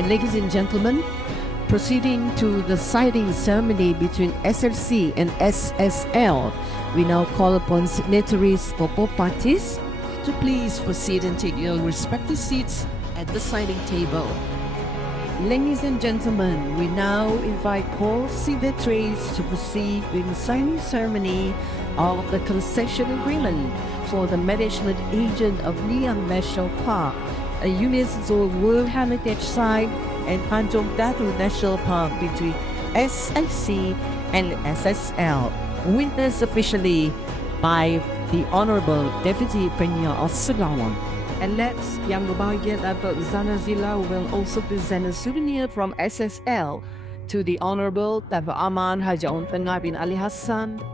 And ladies and gentlemen, proceeding to the signing ceremony between SLC and SSL, we now call upon signatories for both parties to please proceed and take your respective seats at the signing table. Ladies and gentlemen, we now invite all signatories to proceed with the signing ceremony of the Concession Agreement for the management agent of Niah National Park, a UNESCO World Heritage Site, and Tanjung Datu National Park between SLC and SSL. Witnessed officially by the Honorable Deputy Premier of Sarawak. And next, Yang Berbahagia Datuk Zanazila will also present a souvenir from SSL to the Honorable Datuk Aman Haji Tengah bin Ali Hassan,